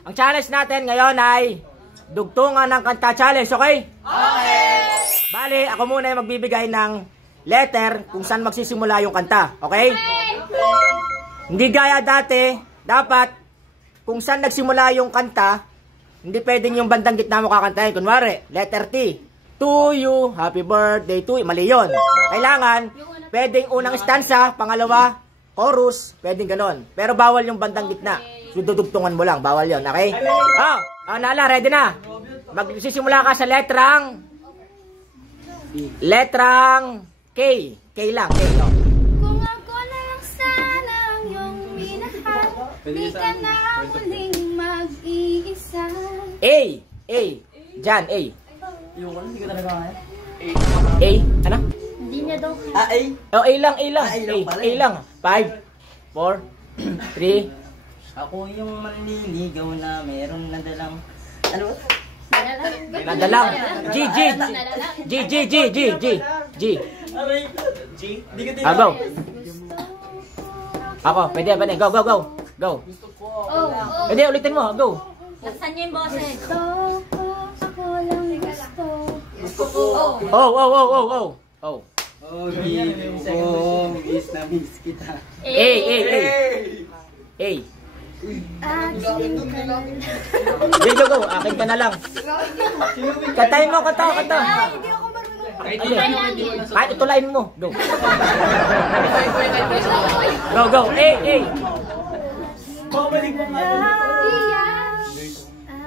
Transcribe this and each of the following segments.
Ang challenge natin ngayon ay dugtungan ng kanta challenge, okay? Okay! Bali, ako muna yung magbibigay ng letter kung saan magsisimula yung kanta, okay? Hindi gaya dati, dapat kung saan nagsimula yung kanta, hindi pwedeng yung bandang gitna mo kakantahin. Kunwari, letter T. To you, happy birthday to you. Mali yun. Kailangan, pwedeng unang stanza, pangalawa, chorus, pwedeng ganon. Pero bawal yung bandang gitna. Dudugtungan mo lang, bawal yun, okay? Nala, ready na. Magsisimula ka sa letrang K. K lang, K. Oh. Kung ako na lang sana ang iyong minahal, di ka na muling mag-iisa. A. Diyan, A. A. Ano? Hindi niya daw. A lang. A lang. 5, 4, 3. Ako yung manliligaw na meron na dalang... Ano? Nadalang. G. Go. Ako, pwede. Go. Pwede, ulitin mo. Go. Laksan niyo yung boses. Ako lang gusto. Oh. Miss na miss kita. A. Akin ka lang. Go. Akin ka na lang. Kantahin mo, kanta. Hindi ako marunong. Kahit itulain mo. Go. Go. A. Babalik mo nga.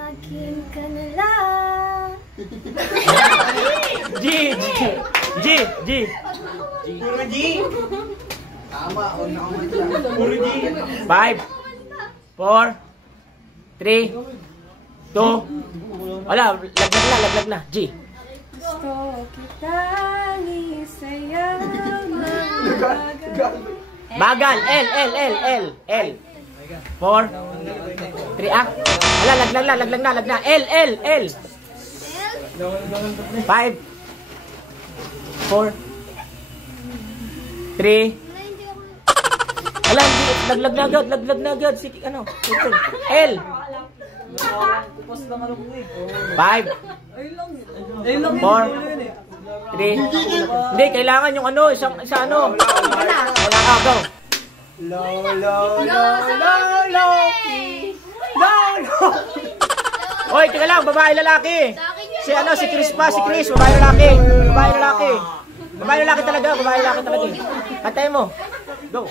Akin ka na lang. G. Puro G! Tama, puro G! 5, 4, 3, 2. Wala, laglag na. G. Gusto kitang isayaw Bagal. L. 4, 3, Wala, laglag na. L. 5, 4, 3. Wala, laglag na agad. Sige, ano? L. 5, 4, 3. Hindi, kailangan yung ano, isa ano. Kailangan, go. Oy, tika lang, babae lalaki. Si Chris, babae lalaki. Babae lalaki talaga. Kantay mo. Go.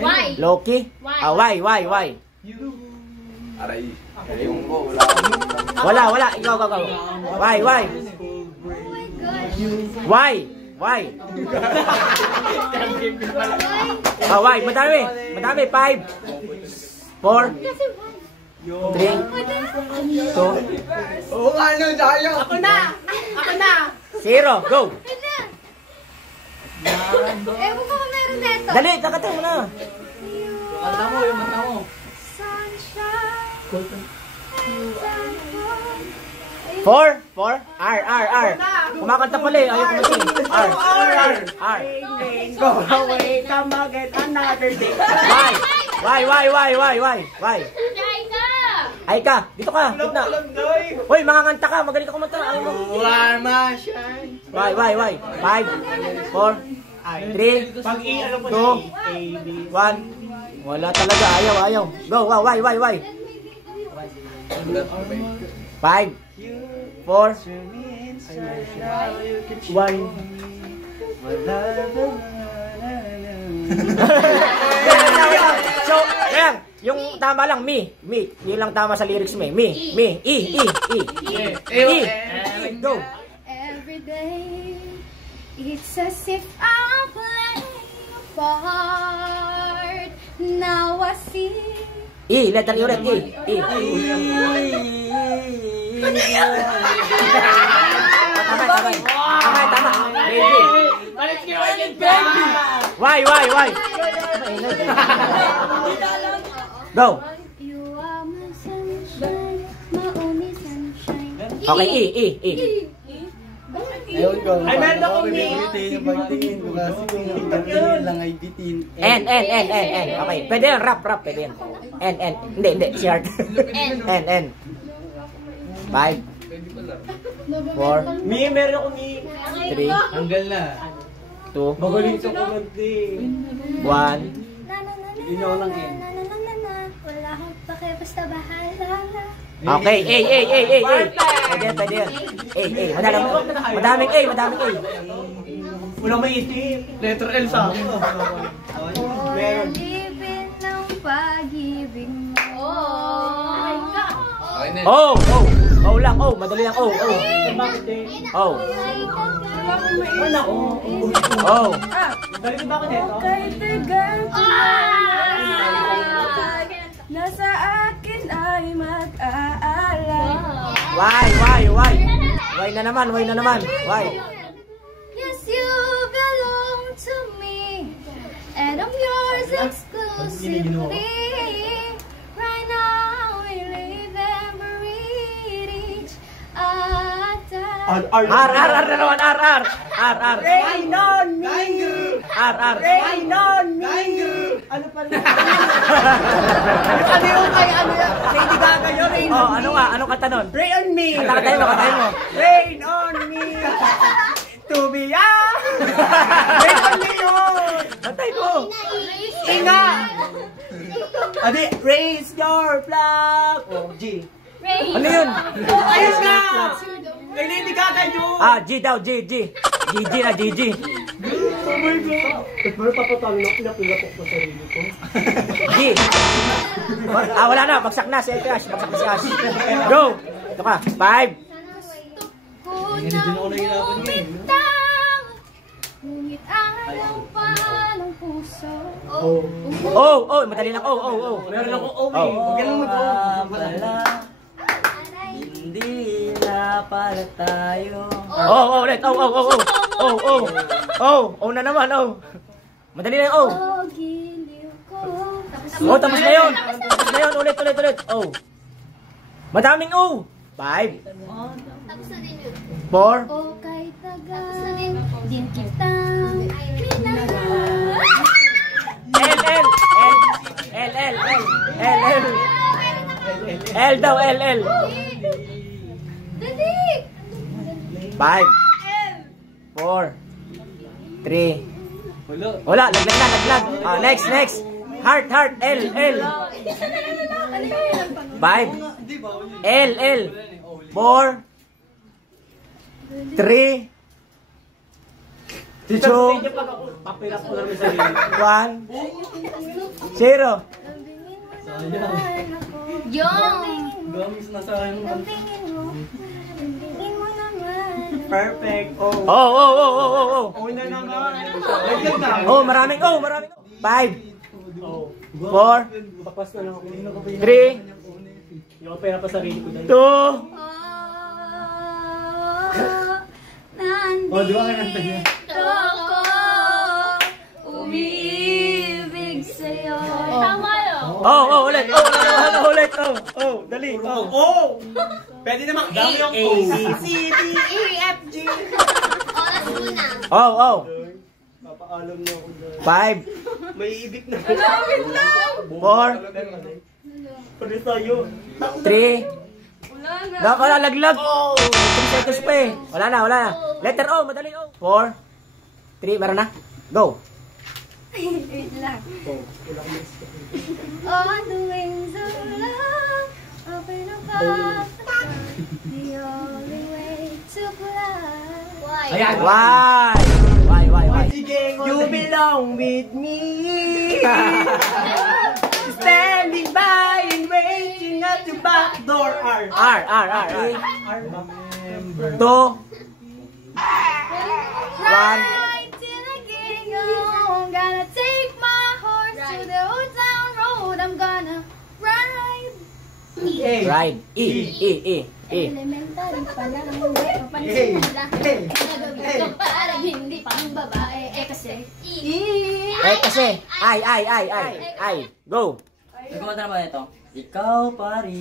Why? Loki? Why? Aray, yung ko, Wala. Ikaw. Why? Why? Madami. 5, 4, 3, 2. Oo nga no, Dayo! Ako na! 0, go! Ewan ko kung meron neto. Dali, kakatay mo na. Kanta mo, yung kanta mo. Sunshine. 4, R. Kumakanta pala eh, ayaw kumasin. R. Go away, come again another day. Why? Ay ka, dito ka, gitna. Hoy, mga kanta ka, magaling ka kumanta. Ayaw mo. Warma shine. Why? 5, 4, 3, 2, 1. Wala talaga, ayaw. Go, why? 5, 4, 1. So, ayan, yung tama lang, me. Yun lang tama sa lyrics mo, me. E. Go. Every day, it's as if I'm playing a part. Now I see. E, letter E ulit, E. Tama. Baby. Balik nyo ulit, baby! Why? Go. You are my sunshine, my only sunshine. Okay, E. Ay, meron akong me. N. Okay, pwede yan, rap, pwede yan. N. Hindi, si Art. N. 5, 4, Me, meron akong me. 3, Hanggal na. 2, Magaling sa kumante. 1. Hindi ako lang eh. Wala akong pake, basta bahala. Okay, Pwede yan. Madaming A. Wala may itim. Letter L sa akin. Meron. Alipin ng pag-ibig mo. Oh lang, madali lang, Bakit eh? Oh. Wala ko. Oh. Dali ba ako neto? Kay tagal nasa akin ay mag-aalala. Why? Why na naman? Why? Yes, you belong to me, and I'm yours exclusively. Right now we live and breathe each other. R na naman, R. Rain on me! R. Rain on me! Ano pa rin? Ano yung kay ano yan? Lady Gaga yun, Rain on me! Ano nga? Anong kanta nun? Rain on me! Katayin mo. Rain on me! To be Rain on me yun! Kantay mo. Inga! Adi, raise your flag! Oh, G. Ano yun? Ayos nga! Kay Lady Gaga yun! G daw, G. GG na, GG. Oh my God! Ba't mo napapatalo na pinapilapok ko sa sarili ko? G. Wala na. Bagsak na si Ash. Go. Ito ka. 5. Hindi din ako nahihirapan ngayon. Ngunit ayaw pa ng puso. Madali lang. Meron ako okay. Huwag ka lang mag-o. Hindi na pala tayo. Ulit. Na naman. Madali lang. Giliw ko. Tapos na yun. Ulit. Madaming O. 5. 4. O kay tagal, din kitang minahal. L daw, L. Dali! 5, 4, 3. Wala, laglag. Next. Heart, L. 5, L. 4, 3, 2, 1, 0. Gamis na sa akin. Lambingin mo naman. Perfect. Oh. Oh na naman. Lagyan na. Maraming O. 5, 4, Papas na lang ako. 3, Hindi ako pera pa sarili ko dahil. 2. Oh, di ba ka nanta niya? Ako umiibig sa'yo. Tama yun. Ulit. Dali. Pwede naman dami yung O. C, D, E, F, G. Oras muna. Papaalam na ako dahil. 5, May ibig na. 4, Pwede tayo. 3. Nakalaglag. 3 seconds pa eh. Wala na. Letter O, madali O. 4, 3, meron na. Go. Wait lang. On the wings of love, open up the only way to fly. Ayan. Why? You belong with me. Standing by and waiting at the back door. R. R. R. 2, 1. Right till I get home, gonna take my horse to the old town road. I'm gonna ride. Ride. E. Elementary pa lang, hindi mapansin mo lang. Nagawin ko parang hindi pang babae. Kasi Kasi. I. Go. Nagkumanta na ba ito? Ikaw pa rin.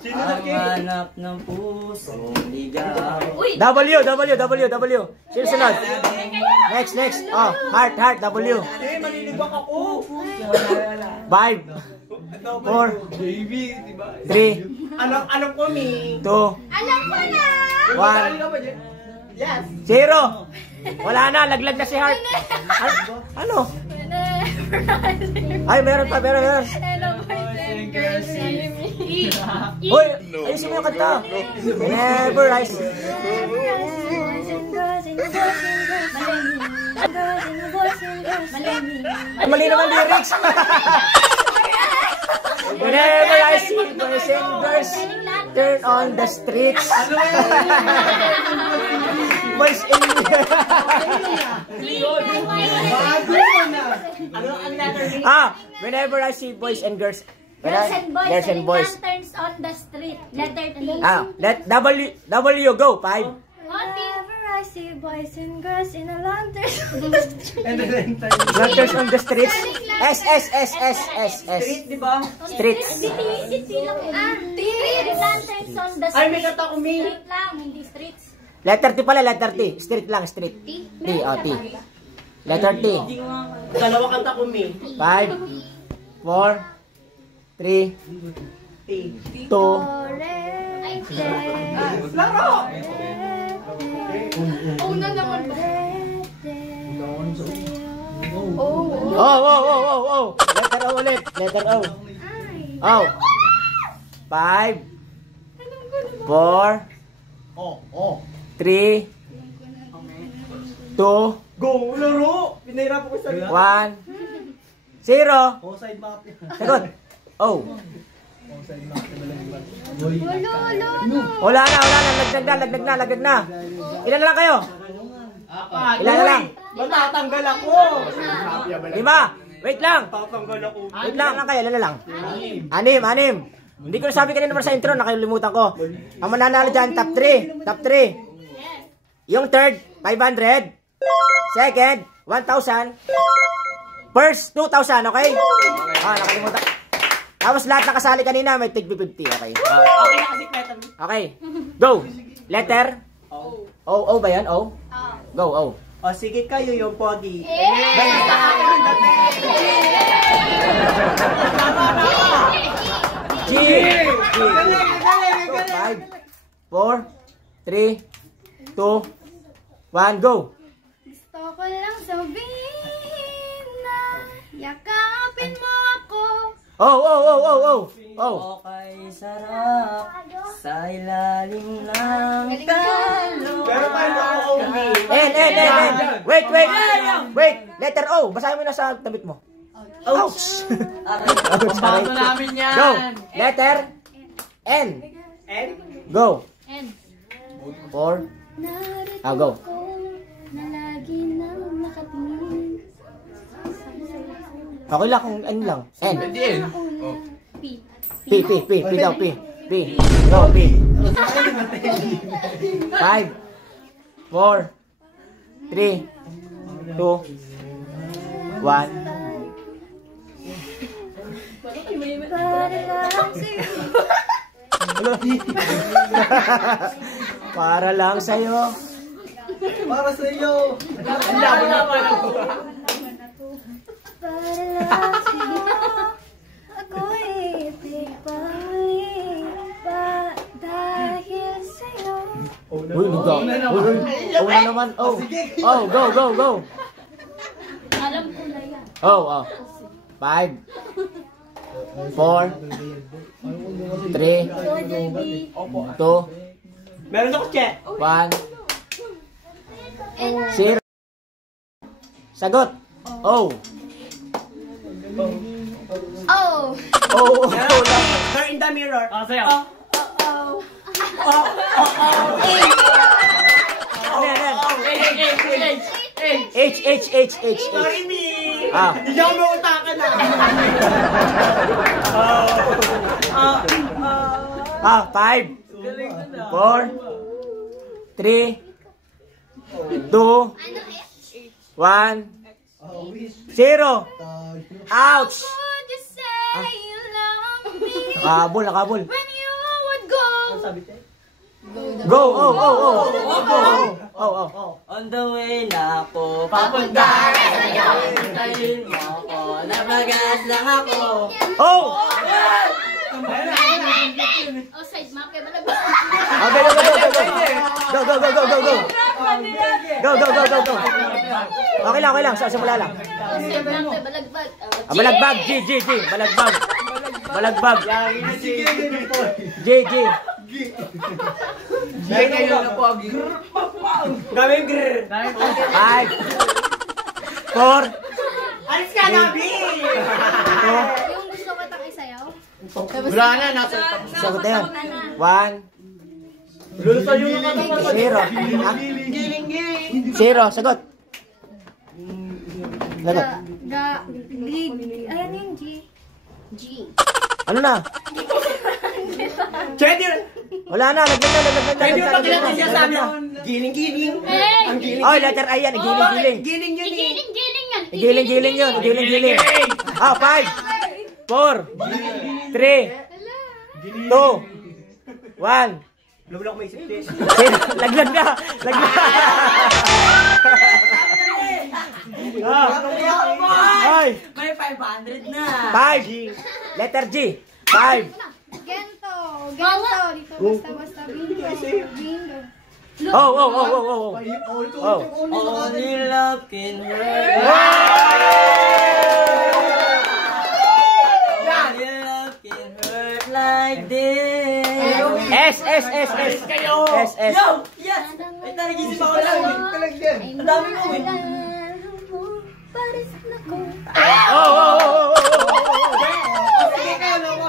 Ang hanap ng pusong ligaw. W. Sino sunod? Next. Oh, heart, W. Malilibak ako. 5, 4, 3, Alam ko, Mi. 2, Alam ko na! 1, Yes. 0. Wala na, laglag na si Heart. Ano? Ay, meron pa. Hello, boys and girls, see me. Hoy, ayusin mo yung kanta. Whenever I see... Ay, mali naman lyrics. Whenever I see boys and girls turn on the streets. Boys and whenever I see boys and girls. Girls and boys, lanterns on the street. Letter T. Let W go. 5. Whenever I see boys and girls in a lantern on the street. Lanterns on the streets. S. Street, di ba? Streets. City lang. Lanterns on the street. Ay, may kata ko, Mi. Street lang, hindi streets. Letter T pala, letter T. Street lang, street. T? T. Letter T. Dalawa kanta ko, Mi. 5, 4, 3, 2, Laro! Una naman ba? Oh. Letter O ulit. Letter O. Oh. 5, 4, 3, 2, Go, laro! Pinahirap ko sa... 1, 0. Offside map. Sagot. Oh. Wala. Lagdag na. Ilan na lang kayo? Ilan na lang? Matatanggal ako! 5. Wait lang. Tatanggal ako. Wait lang kayo. Ilan na lang? 6. Hindi ko nasabi kanina sa intro. Nakalimutan ko. Ang mananalo dyan, top 3. Yung third, 500. Second, 1,000. First, 2,000. Okay? Nakalimutan. Tapos lahat nakasali kanina, may tig 50. Okay. Okay na kasi kweta, Mi. Okay. Go. Letter? O ba yan? O? Go, O. O, sige kayo yung pogi. G. 5, 4, 3, 2, 1, go. Gusto ko lang sabihin na yakapin mo ako. Oh. Okay, sarap sa ilalim ng talo. Pero paano ako, Mi? N. Wait. Letter O. Basahin mo na sa damit mo. Ouch. Pambato namin yan. Go. Letter N. N? Go. N. 4. Narito Go. ko na lagi nang nakatingin. Okay lang kung N lang. N. P. P daw. P. Go, P. 5, 4, 3, 2, 1. Para lang sa'yo. Para sa iyo. Para lang sa'yo, ako'y ipagpahuli pa dahil sa'yo. Uy, lugaw. Una naman. Oh, go. Alam ko na yan. 5, 4, 3, 2, Meron ako, Che. 1, 0. Sagot. O. Oh. Her in the mirror. Sa'yo. Ano yan? H. Sorry, Mi. Ah. Hindi ako mautakan na. 5, 4, 3, 2, 1, 0. Ouch! Would you say you love me Nakabol. when you would sabi tayo. Go! Oh, oh, oh! Oh, oh, oh. On the way na ako, papunta sa'yo. Hintayin mo ako, nabagas lang ako. Oh! Oh, side map kay balag. Okay, go, go, go, go, go. Go, go, go, go, go, go. Go, go, go, go, go. Okay lang. Simula lang. Oh, side map kay balagbag. Balagbag, G. Balagbag. Balagbag. G. Dahil kayo na po. Gawin grrr. 5 4 Alis ka na, B! Yung gusto ko tang isayaw. Wala na, nasa tapos. Sagot na yun. 1 Lulusa yung mga 0 0 sagot. Sagot. Ayan yung G. G. Ano na? Pwede Wala na, Pwede yung pag natin siya sabi. lagyan. Giling-giling. Hey! Ang giling. Oh, letter I yan. Giling-giling. Giling yun eh. Giling yan. Giling-giling yun. Giling-giling. 5 4 3 2 1 Lulok may isip this. Laglag na. Ay. May 500 na. 5 letter G. 5 Gento. Dito basta. Bingo. Oh. Only love can hurt. Only love can hurt like this. S. Yo! Yes! Ay, naragisip ako lang. Ang dami mo eh.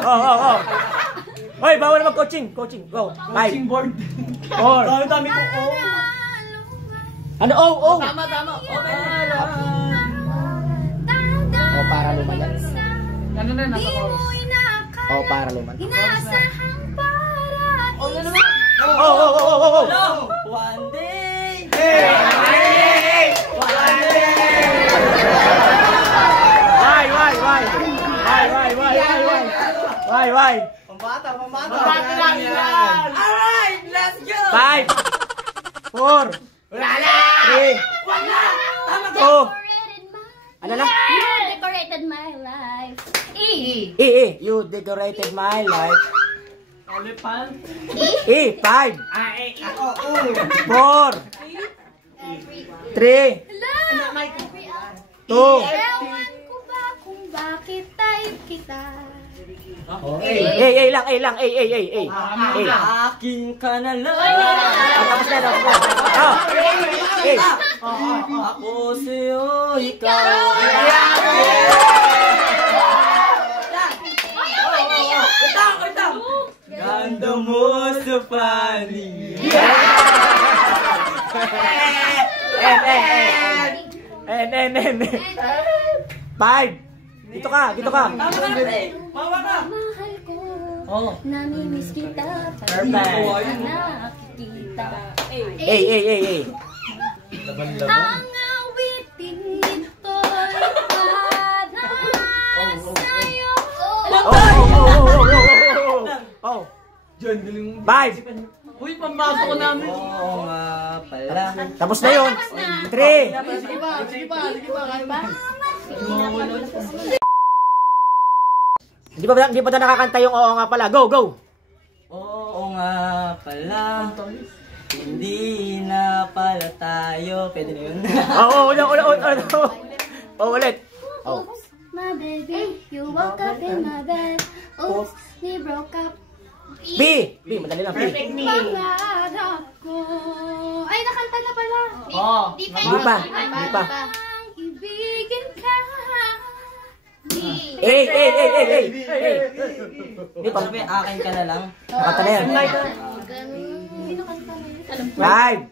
Oh. Hoy, bawal mag-coaching. Coaching. Go. 5 board. 4 Dami ko. Ano? Oh. Tama. Oh, para lumayan. Ano na, nasa Oh, para lumayan. Inaasahang para Oh. One day. Why? Pambata namin yan. Alright, let's go! 5 4 3 2 Ano na? You decorated my life. E. You decorated my life. Elephant. 5 Ako. 4 3 2 Ewan ko ba kung bakit type kita? lang. Akin ka na lang. Tapos na. Ako sa'yo, ikaw. Ito. Ganda mo sa funny. N 5 Dito ka. Tama na, Mawa ka. Mahal ko. Oh. Namimiss kita. Perfect. Nakikita. Ang awitin nito'y para sa'yo. Oh. Diyan, galing mo. 5 Uy, pambasa ko namin. Oo nga pala. Tapos na yun. 3 Sige pa. Kaya ba? Hindi pa na nakakanta yung oo nga pala. Go. Oo nga pala. Hindi na pala tayo. Pwede na yun. Ulit. Oops, my baby, you woke up in my bed. Oops, we broke up. B, madali lang. B. Pangarap ko. Ay, nakanta na pala. Di pa. Ang ibigin ka. Hindi pa. Sabi, akin ka na lang. Nakanta na yan. Hindi nakanta na yun. 5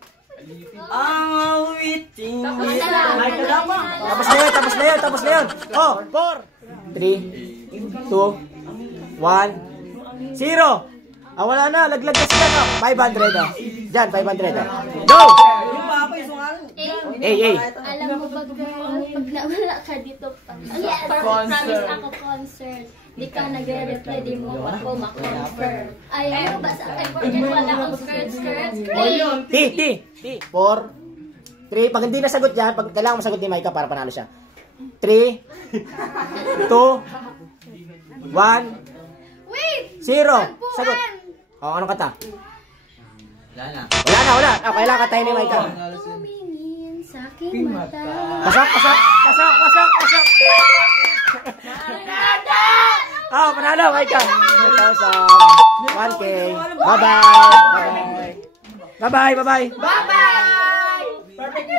Ang awiting. Tapos na yun. Oh, 4 3 2 1 0 wala na. Laglag na sila. 500 Diyan, 500 Go! Yung papa, yung sungalan. Alam mo ba girl, pag nawala ka dito pa, promise ako concert. Di ka nagre-reply, di mo ako ma-confirm. Ayaw ba sa akin, forget wala akong skirt. T. 4, 3. Pag hindi nasagot yan, pag kailangan masagot ni Micah para panalo siya. 3, 2, 1, Wait! 0. Sagot. O, anong kanta? Wala. Kailangan kantahin ni Micah. Tumingin sa aking mata. Pasok. Panalo, Micah. 1,000. 1K. Bye-bye. Bye-bye! Perfect.